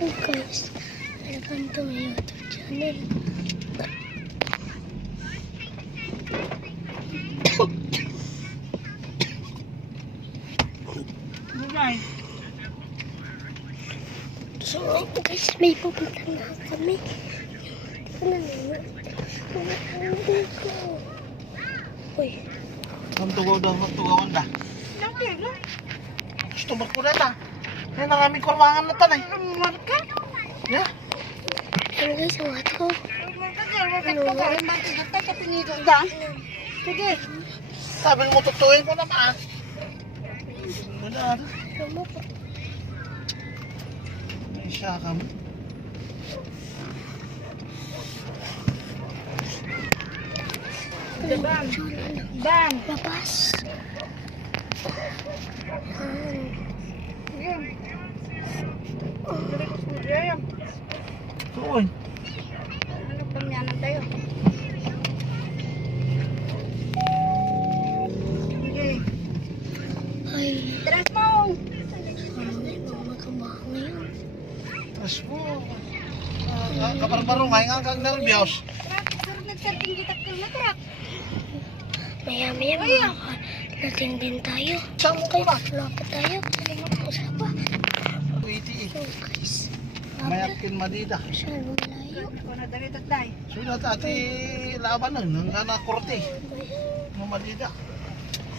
Oh guys, welcome to my YouTube channel. So guys, may pupunta na kami. Ano naman? Uy. Ang tugawan da. Gusto mo ko na ta. Kaya naraming kurwangan na tanay. Ya? Ano guys, ang wat ko? Sabi mo tutuin ko naman. Wala. Ano po? May siya ka mo. Bang! Labas! Tuoy. Ano pamyanan tayo? Ay, Teras mo! parang may mga magkabahan ngayon. Tapos po. Kabarbarong nga kang nervyos. Sarap nagsating kita na truck. Maya-maya makakarating din tayo. Saan mo ko na? Lapit tayo. Usapa. Iti. So guys, Mayatkin madida. masyadong malayo. Ako na dali tatay. Sudah ati laban nun. Hanggang na korte. Madida.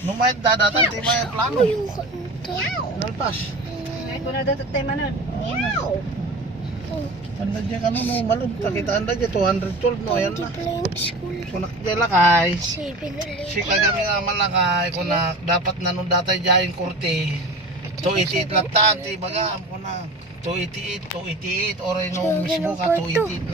Numayat dadatan. Di mayat plano. Ano yung kanta? Nalpas. Ay ko na tatay manon. Oh, Anda dyan ano no malun. Takita anda dyan 212 no. Ayan hindi na. pala yung school. Kunak dyan lakay. 7-11. Si kami nga malakay. Kunak dapat nanong datay dyan korte. 288 lang tan. Di baga. Kunak 288. 288. Oray no mismo ka 288 na.